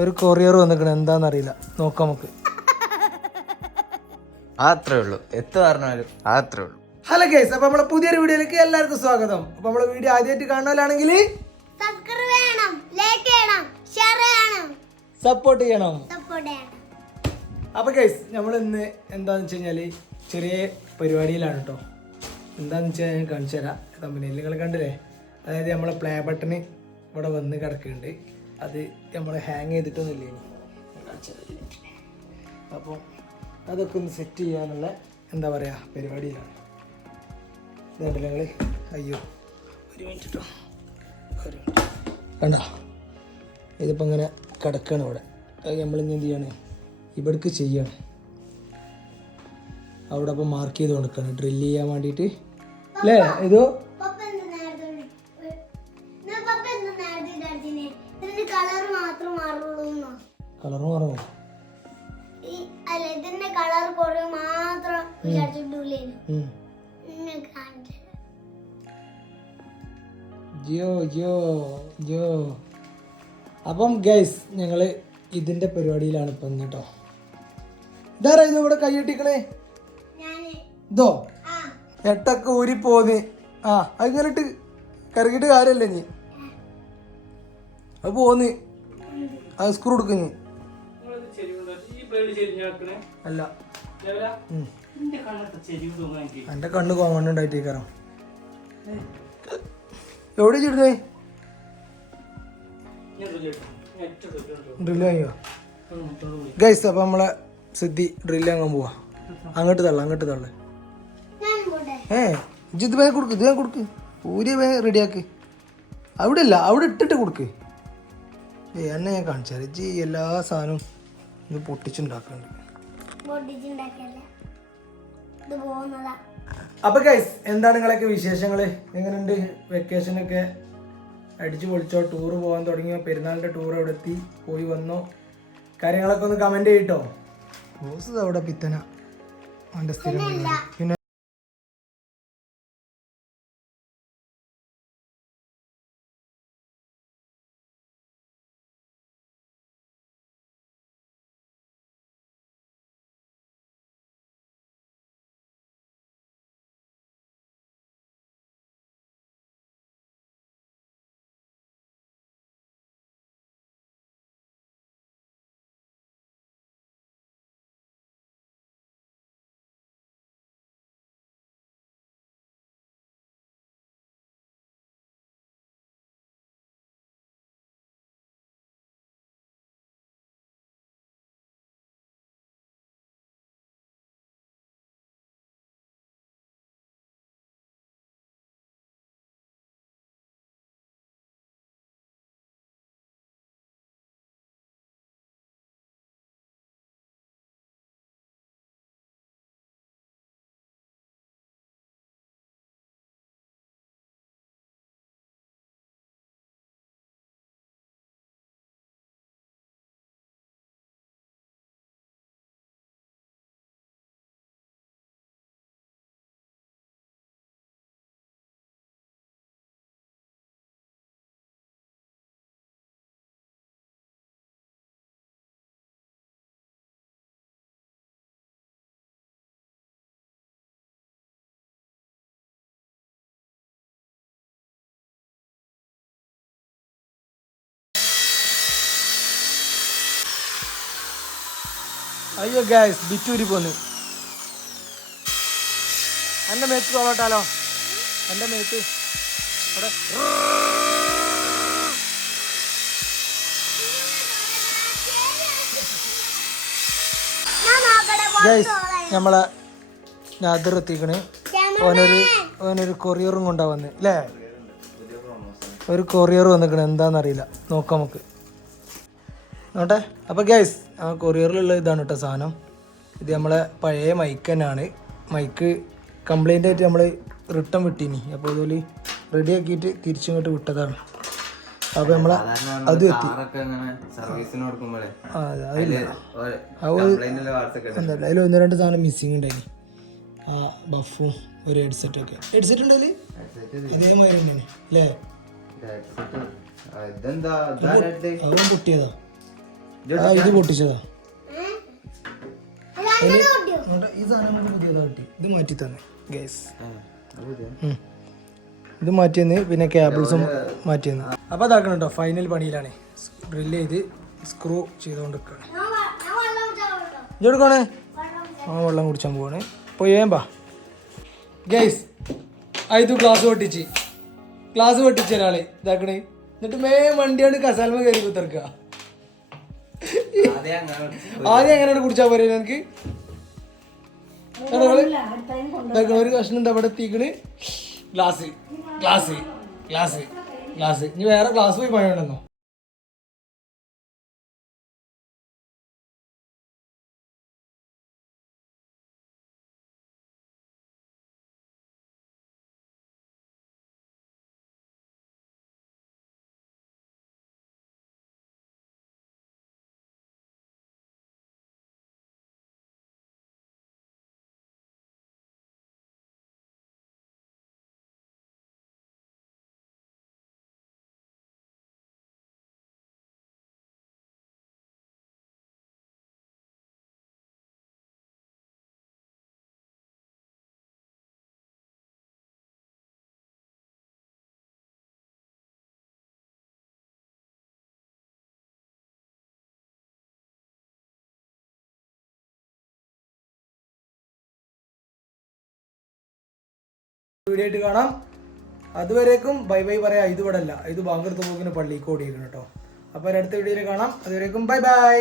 ഒരു കൊറിയർ വന്നിക്കണ എന്താന്നറിയില്ല. നോക്കാം നമുക്ക്. അത്രേ ഉള്ളൂ. എത്ര പറഞ്ഞാലും അത്രേ ഉള്ളൂ. ഹലോ ഗൈസ് അപ്പൊ നമ്മളെ പുതിയൊരു വീഡിയോയിലേക്ക് എല്ലാവർക്കും സ്വാഗതം. അപ്പൊ നമ്മളെ വീഡിയോ ആദ്യമായിട്ട് കാണാനാണെങ്കിൽ സബ്സ്ക്രൈബ് ചെയ്യണം ലൈക്ക് ചെയ്യണം ഷെയർ ചെയ്യണം. സപ്പോർട്ട് ചെയ്യണം. സപ്പോർട്ട് ചെയ്യണം. അപ്പൊ ഗൈസ് നമ്മൾ ഇന്ന് എന്താന്ന് വെച്ച് കഴിഞ്ഞാൽ ചെറിയ പരിപാടിയിലാണ് കേട്ടോ എന്താന്ന് വെച്ചാൽ ഞാൻ കാണിച്ചു തരാം കമ്പനിയിൽ നിങ്ങൾ കണ്ടില്ലേ? അതായത് നമ്മളെ പ്ലേ ബട്ടണ് ഇവിടെ വന്ന് കിടക്കുന്നുണ്ട്. അത് നമ്മൾ ഹാങ് ചെയ്തിട്ടൊന്നുമില്ല ഇനി? അപ്പോൾ അതൊക്കെ ഒന്ന് സെറ്റ് ചെയ്യാനുള്ള എന്താ പറയുക പരിപാടിയിലാണ്. ഇതുണ്ടല്ലോ ഞങ്ങൾ അയ്യോ ഒരു മിനിറ്റ് കേട്ടോ ഒരു മിനിറ്റ് കണ്ട? ഇതിപ്പോൾ ഇങ്ങനെ കിടക്കുകയാണ് ഇവിടെ. അത് നമ്മളിനി എന്ത് ചെയ്യാണ്? ഇവിടേക്ക് ചെയ്യണം. അവിടെ അപ്പോൾ മാർക്ക് ചെയ്ത് കൊടുക്കണം ഡ്രില്ല് ചെയ്യാൻ വേണ്ടിയിട്ട്. അല്ലേ ഇതോ? കളർ കുറവ് മാത്രം ജിയോ ജിയോ ജിയോ അപ്പം ഗൈസ് ഞങ്ങൾ ഇതിന്റെ പരിപാടിയിലാണ് ഇപ്പം കേട്ടോ ഇതാരാ ഇത് ഇവിടെ കൈയ്യട്ടിക്കണേ ഞാൻ. ഇതോ? എട്ടൊക്കെ ഊരി പോന്ന്. ആ അങ്ങനെ ഇട്ട് കറക്കിട്ട് കാര്യമല്ലേ നീ അത് പോന്ന്. അത് സ്ക്രൂ എടുക്കുന്നു അല്ല. എന്റെ കണ്ണ് കോമണ്ണുണ്ടായിട്ടേക്കാരം എവിടെ ചെയ്തേ ഡ്രില്ല് വാങ്ങിയോ? ഗൈസ് അപ്പൊ നമ്മളെ സിദ്ധി ഡ്രില്ല് വാങ്ങാൻ പോവാ. അങ്ങോട്ട് തള്ള അങ്ങോട്ട് തള്ള. ഏ ഇത് വേഗം കൊടുക്ക് ഇത് വേഗം കൊടുക്ക്. ഊരി വേഗം റെഡിയാക്ക്. അവിടെ അല്ല അവിടെ ഇട്ടിട്ട് കൊടുക്ക്. ഏ എന്നെ ഞാൻ കാണിച്ചാൽ ജി എല്ലാ സാധനവും ഇത് പൊട്ടിച്ചുണ്ടാക്കുന്നുണ്ട് അപ്പൊ ഗൈസ് എന്താണ് നിങ്ങളൊക്കെ വിശേഷങ്ങൾ എങ്ങനെയുണ്ട് വെക്കേഷനൊക്കെ അടിച്ചു പൊളിച്ചോ? ടൂർ പോകാൻ തുടങ്ങിയോ? പെരുന്നാളിന്റെ ടൂർ അവിടെ എത്തി പോയി വന്നോ? കാര്യങ്ങളൊക്കെ ഒന്ന് കമന്റ് ചെയ്യട്ടോ. ബോസ് അവിടെ പിത്തന. പിന്നെ അയ്യോ ഗ്യാസ് ബിറ്റൂരി പോന്ന്. എന്റെ മേത്ത് തോളട്ടാലോ എന്റെ മേത്ത്. അവിടെ. നമ്മളെ നാദർ ഓനൊരു ഓനൊരു കൊറിയറും കൊണ്ടാ വന്ന് അല്ലേ ഒരു കൊറിയർ വന്നിക്കണ്. എന്താന്നറിയില്ല. നോക്കാം നമുക്ക്. നോട്ടെ? അപ്പോൾ ഗൈസ് ആ കൊറിയറിലുള്ള ഇതാണ് കേട്ടോ സാധനം. ഇത് നമ്മളെ പഴയ മൈക്ക് തന്നെയാണ്. മൈക്ക് കംപ്ലൈന്റ് ആയിട്ട് നമ്മൾ റിട്ടേൺ വിട്ടീനി. അപ്പോൾ ഇതുപോലെ റെഡി ആക്കിയിട്ട് തിരിച്ചിങ്ങോട്ട് വിട്ടതാണ്. അപ്പോൾ നമ്മളെ അത് എത്തി. അതില്ല അതിൽ ഒന്ന് രണ്ട് സാധനം മിസ്സിങ് ഉണ്ടായി ആ ബഫും ഒരു ഹെഡ്സെറ്റ് ഒക്കെ. ഹെഡ്സെറ്റ് ഉണ്ടല്ലേ അതേമാതിരി തന്നെയാണ് അല്ലേ? അതും കിട്ടിയതാ ആ ഇത് പൊട്ടിച്ചതാ. ഈ സാധനം പുതിയതാ കിട്ടി. ഇത് മാറ്റി തന്നെ ഇത് മാറ്റിയെന്ന് പിന്നെ കേബിൾസും മാറ്റിയെന്ന്. അപ്പോൾ അതാക്കണം കേട്ടോ ഫൈനൽ പണിയിലാണ്. ഡ്രില്ല് ചെയ്ത് സ്ക്രൂ ചെയ്തുകൊണ്ടിരിക്കുകയാണ് ഇതെടുക്കണേ ആ വെള്ളം കുടിച്ചാൻ പോവാണ്. പോയേമ്പാ ഗൈസ് ഇത് ഗ്ലാസ് പൊട്ടിച്ച്. ഗ്ലാസ് പൊട്ടിച്ച ഒരാളെ. ഇതാക്കണേ. എന്നിട്ട് മേ വണ്ടിയാണ് കസാൽമ കയറി കുത്തിറക്കുക ആദ്യം എങ്ങനെയാണ് കുടിച്ചാൽ പോരെ എനിക്ക് ഒരു കഷ്ണം എന്താ അവിടെ എത്തിക്കണ്. Glass glass glass glass. ഇനി വേറെ ഗ്ലാസ് പോയി പണിയുണ്ടെന്നോ? വീഡിയോ ആയിട്ട് കാണാം. അതുവരേക്കും ബൈ ബൈ പറയാം ഇത് ഇവിടെ അല്ല ഇത് ബാങ്കർ തോക്കിന് പള്ളിക്ക് ഓടിയിരിക്കണം കേട്ടോ. അപ്പോൾ അടുത്ത വീഡിയോയിൽ കാണാം. അതുവരേക്കും ബൈ ബൈ.